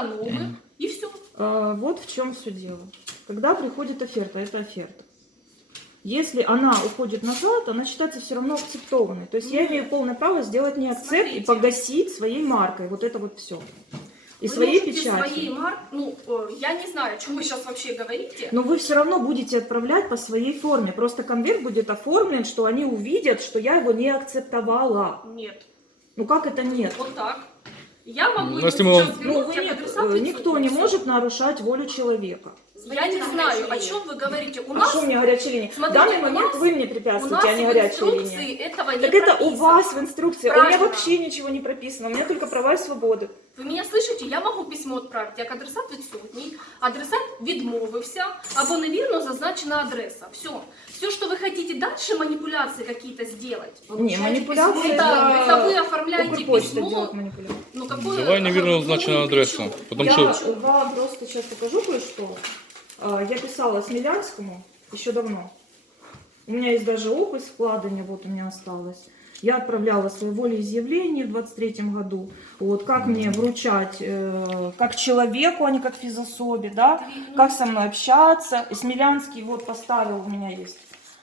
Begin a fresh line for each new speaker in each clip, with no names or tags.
установы, и все.
Вот в чем все дело. Когда приходит оферта, это оферта. Если она уходит назад, она считается все равно акцептованной. То есть я имею полное право сделать не акцепт и погасить своей маркой. Вот это вот все. И
вы
своей
можете
печатью.
Своей ну, я не знаю, о чем вы сейчас вообще говорите.
Но вы все равно будете отправлять по своей форме. Просто конверт будет оформлен, что они увидят, что я его не акцептовала.
Нет.
Ну как это нет?
Вот так. Я могу
если
сейчас
мы-
Ну,
вернуть,
никто не может нарушать волю человека.
Я не знаю, о чем вы говорите. У
А
нас,
что у меня горячая линия? В
смотрите,
данный
у
момент
нас-
вы мне
у
препятствуете,
нас
а не
в
горячая
инструкции
линия.
этого не
Так это у
прописано.
вас в инструкции. У
Правильно.
меня вообще ничего не прописано. У меня только права и свободы.
Ви мене слышите? Я можу письмо відправити як адресат відсутній, адресат відмовився, або невірно зазначена адреса. Все. Все, что вы хотите дальше, манипуляции какие-то сделать.
Не, манипуляции
Это вы оформляете
Укрпочта
письмо.
делает манипуляции.
Ну, какое,
Давай неверно
какую
назначенную адресу.
причину?
Потому
Я
что
вам просто сейчас покажу кое-что. Я писала Смелянскому еще давно. У меня есть даже опись вкладывания, вот у меня осталось. Я отправляла свои волеизъявления в 23-м году. Вот, как мне вручать, как человеку, а не как физособе, да? Как со мной общаться. И Смелянский вот поставил, у меня есть.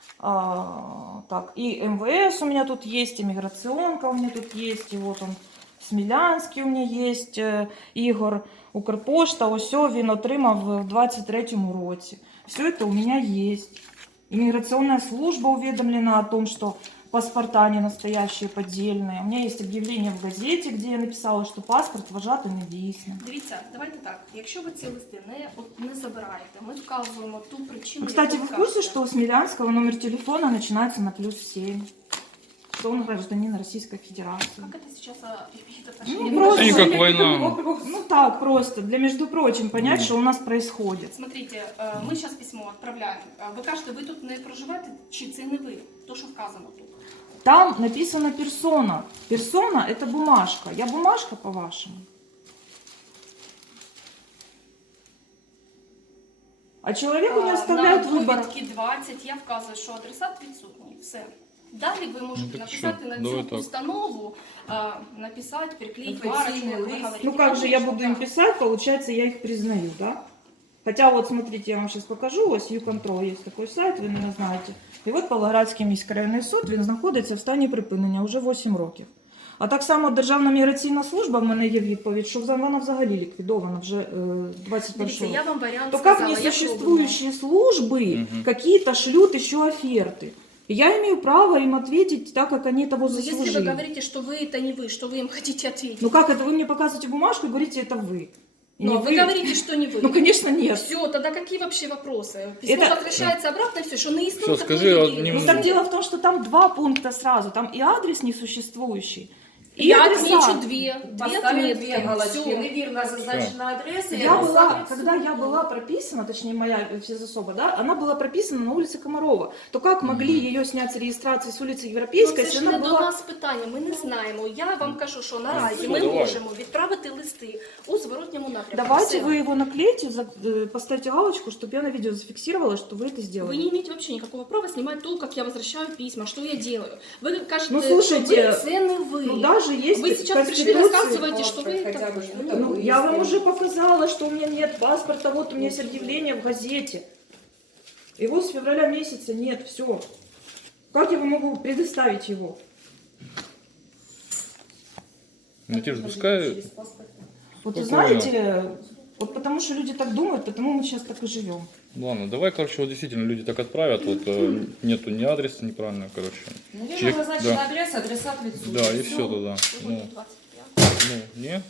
Так, и МВС у меня тут есть, и миграционка у меня тут есть, и вот он, Смілянський у меня есть, Ігор, Укрпошта, все він отримав в 23-му році. Все это у меня есть. Иммиграционная служба уведомлена о том, что паспорта не настоящие, поддельные. У меня есть объявление в газете, где я написала, что паспорт вважати недійсним.
Дивіться, давайте так. Якщо ви ці листи не забираєте, ми вказуємо ту причину.
Кстати,
яку
вы в курсе,
вказуєте.
что у Смелянского номер телефона начинается на +7? Что он гражданин Российской Федерации.
Как это сейчас имеет
Ну,
отношение?
просто,
Они как война.
Ну так, просто, для, между прочим, понять, что у нас происходит.
Смотрите, ми зараз письмо відправляємо. Ви кажете, ви тут не проживаєте, чи це не ви? То, що вказано тут.
Там написано персона. Персона – это бумажка. Я бумажка, по-вашему? А человеку не оставляют
На
выбора.
довідки 20 я вказую, що адресат відсутній. Все. Далі ви можете
так
написати
що,
на
давай
цю
так.
установу, написати, приклеїти
Офіційний
марочку,
лист.
проговорити.
Ну как же я
Конечно,
буду им
да.
писать, получается, я их признаю, да? Хотя вот смотрите, я вам сейчас покажу, у вас YouControl есть такой сайт, ви, наверное, знаєте. І от Павлоградський міський районний суд, він знаходиться в стані припинення вже 8 років. А так само Державна міграційна служба, в мене є відповідь, що вона взагалі ліквідована вже 21
Дивіться, я
року.
вам варіант
То как
сказала,
несуществующие службы какие-то шлют еще оферты? И я имею право им ответить так, как они того
Если вы
заслужили.
говорите, что вы это не вы, что вы им хотите ответить.
Ну как это? Вы мне показываете бумажку и говорите, это вы. И
Но
не
вы говорите, что не вы.
Ну, конечно, нет.
Все, тогда какие вообще вопросы? Письмо
Это-
возвращается обратно, все, что не
Всё,
история.
скажи, не
Ну так дело в том, что там два пункта сразу. Там и адрес несуществующий, и
Я
адреса.
отмечу две
Поставим
отметки.
две галочки.
Всё.
Невірно зазначена адреса. і
Я
адресат
была,
відсутній.
когда я была прописана, точнее моя физособа, да, она была прописана на улице Комарова. То как могли ее снять с регистрации с улицы
Ну,
Европейской,
це
если
ж не
она
до
была...
нас питання, ми не знаємо. Я вам кажу, що наразі ми
Давай.
можемо відправити листи у зворотньому напрямку.
Давайте
Все.
вы его наклейте, поставьте галочку, чтобы я на видео зафиксировала, что вы это сделали.
Вы не имеете вообще никакого права снимать то, как я возвращаю письма, что я делаю. Вы кажете,
Ну, слушайте,
что вы, це не вы.
Ну даже есть
Вы сейчас пришли
Конституции-
рассказываете, что вы
Хотя
это...
бы что-то
Ну,
было,
я вам
если-
уже показала, что у меня нет паспорта, вот у меня есть объявление в газете. Его с февраля месяца нет, все. Как я вам могу предоставить его?
ну, те же пускай...
Через паспорт.
Вот вы
Спокойно.
знаете, вот потому что люди так думают, потому мы сейчас так и живем.
Ладно, давай, короче, вот действительно люди так отправят, вот нету ни адреса неправильного, короче.
Невірно
Чек,
зазначена
да.
адреса, адресат відсутній.
Да, и все тогда.
Сьогодні
Ну,
25.
не?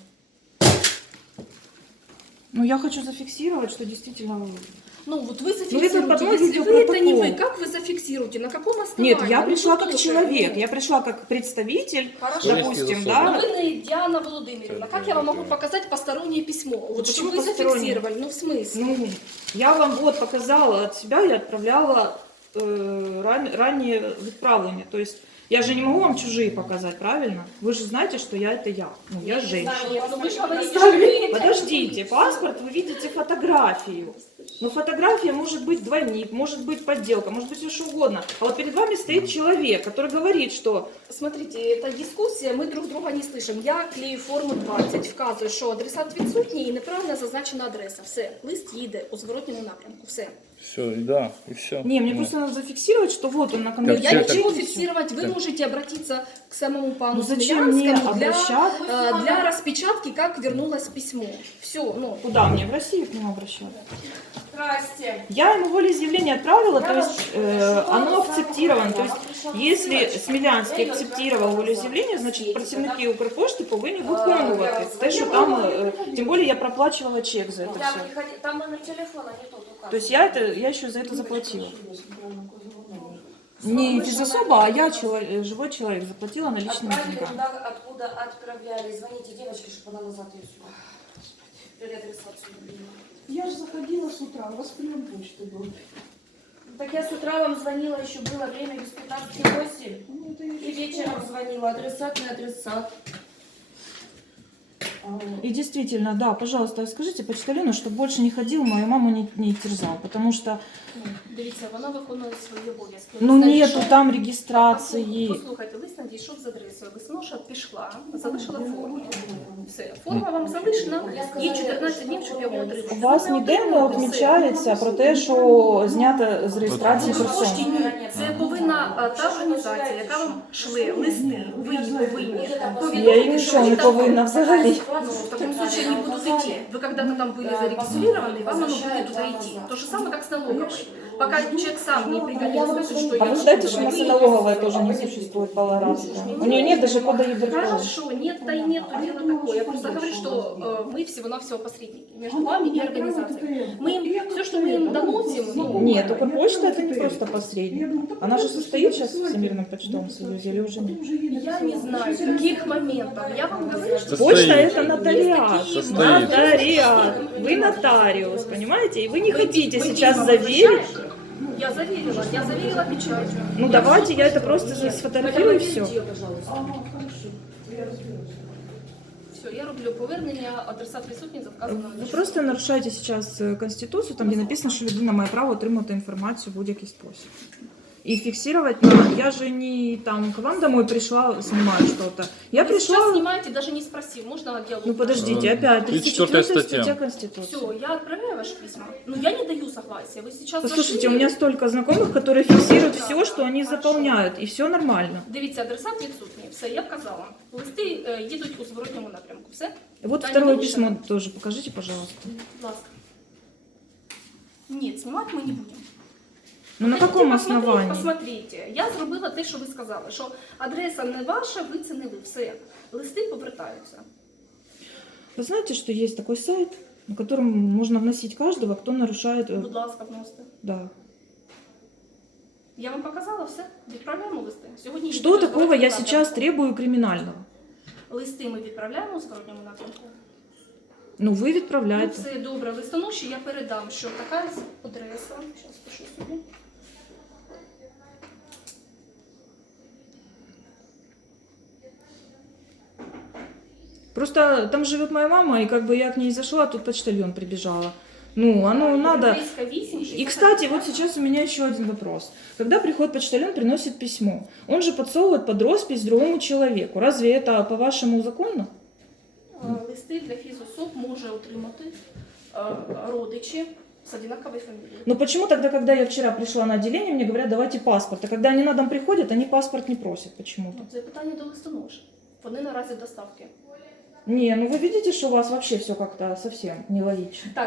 Но я хочу зафиксировать, что действительно...
Ну вот вы
это
зафиксируете,
потом
если вы
видеопротокол.
это не вы, как вы зафиксируете, на каком основании?
Нет, я
Ну,
пришла
что
как
тоже,
человек,
ну,
я пришла как представитель,
Хорошо.
допустим,
Ну,
да.
Вы не Диана Володимировна, как я вам могу показать постороннее письмо? Вот
Почему
чтобы вы
постороннее?
зафиксировали, ну в смысле?
Ну, я вам вот показала от себя, я отправляла раннее отправление. То есть Я же не могу вам чужие показать, правильно? Вы же знаете, что я это я. Ну, я женщина.
Нет, ну вы же говорите, что вы...
Подождите, паспорт, вы видите фотографию. Но фотография может быть двойник, может быть подделка, может быть все что угодно. А вот перед вами стоит человек, который говорит, что...
Смотрите, это дискуссия, мы друг друга не слышим. Я клею форму 20, вказую, що адресат відсутній і неправильно зазначена адреса. Все, лист їде у зворотньому напрямку. Все.
Все, да, и все.
Не, мне просто надо зафиксировать, что вот он на конверте.
Я
Все
ничего
так-
фиксировать, вы можете обратиться к самому пану
Ну зачем мне
Смелянскому
обращаться?
для распечатки, как вернулось письмо. Все, ну.
Куда мне? В Россию к нему обращаться?
Здрасте.
Я ему волеизъявление отправила, то есть оно акцептировано. То есть если Смілянський акцептировал волеизъявление, значит працівники Укрпошти повинні виконувати те, що там, тем более я проплачивала чек за это
Я
все.
приходи... Там номер телефона не тот указан.
То есть я еще за это заплатила. Не физособа, а я живой человек заплатила наличными
Отправили
деньгами.
туда, откуда отправляли. Звоните девочке, чтобы она назад ее сюда. Переадресацию.
Я же заходила с утра, у вас прием почты был.
Так я с утра вам звонила, еще было время без 15:08.
Ну, это я
И вечером звонила. Адресат, не адресат.
И действительно, да, пожалуйста, скажите почтальону, чтобы больше не ходил, мою маму не терзал, потому что,
Дивіться, вона виконує свої обов'язки.
ну
Лист
нету
надійшов-
там регистрации.
Послухайте, лист надійшов з адресою. Лисноша пішла, залишила форму. Все, форма вам залишена, і 14 днів, щоб його отримати.
У вас ніде не отмічається про те, що знято з реєстрації персон.
Це повинна та організація, яка вам шле листи. Ви її повинні
Я
повідомити,
їм
що
нічого
ви
не
там-
повинна взагалі.
Ну, в таком случае они будут идти. Вы когда-то там были зарегистрированы, вам оно будет туда идти. То же самое, как с налоговой. Пока человек сам не пригодится, что
А
я
вы знаете, что у нас и налоговая тоже не существует поларадская? У нее нет даже кода ЕБРК.
Хорошо, нет, да и нету, дело такое. Я просто говорю, что мы всего-навсего посредники между вами и организацией. Мы им, все, что мы им доносим, ну,
Нет, Укрпочта это не просто посредник. Она же состоит сейчас в Всемирном почтовом союзе или уже нет?
я не знаю, в каких моментах. Я вам говорю, что
Почта
Состоит.
это нотариат.
Состоит.
Нотариат. Вы нотариус, понимаете? И вы не хотите
вы
сейчас
письма
заверить.
получаете? Я заверила печатью.
Ну давайте я это просто сфотографирую и все.
Все, я роблю повернення, адресат відсутній за вказаною.
Ви просто нарушаєте зараз Конституцію, там де написано, що людина має право отримати інформацію в будь-який спосіб. И фиксировать надо. Я же не там к вам домой пришла, снимаю что-то. Я
Вы сейчас
пришла...
снимаете, даже не спросив, можно диалог?
Ну подождите, опять
34
34
статья.
статья Конституции.
Все, я отправляю ваши письма. Но я не даю согласия. Вы сейчас
Послушайте,
зашли.
у меня столько знакомых, которые фиксируют все, что они заполняют, и все нормально.
Дивіться, адресат відсутній. Все, я вказала. Листи їдуть у зворотньому напрямку. Все?
Вот
Да,
второе
не
письмо
мешает.
тоже покажите, пожалуйста.
Будь ласка. Нет, снимать мы не будем.
Ну на
Хотите
каком
посмотреть?
основании?
Посмотрите. Я зробила те, що ви сказали, що адреса не ваша, ви це не ви. Все. Листи повертаються.
Вы знаете, что есть такой сайт, на котором можно вносить каждого, кто нарушает...
Будь ласка, вносите.
Да.
Я вам показала все. Відправляємо листи. Сьогодні
Что
йдуть у
такого я
зворотньому
сейчас
напрямку.
требую криминального?
Листи ми відправляємо у зворотньому напрямку.
Ну вы
Ну,
відправляєте.
це добре. Листоноші я передам, що така адреса. Зараз пишу собі.
Просто там живет моя мама, и как бы я к ней зашла, тут почтальон прибежала. Ну, оно надо...
Європейська 8,
И, кстати, вот сейчас у меня еще один вопрос. Когда приходит почтальон, приносит письмо, он же подсовывает под роспись другому человеку. Разве это, по-вашему, законно?
Листи для фізособ може отримати родичі з одинаковою фамілією.
Но почему тогда, когда я вчера пришла на отделение, мне говорят, давайте паспорт, а когда они на дом приходят, они паспорт не просят почему-то?
Ну, це питання до листоноші. Вони наразі доставки.
Не, ну вы видите, что у вас вообще все как-то совсем нелогично.
Так,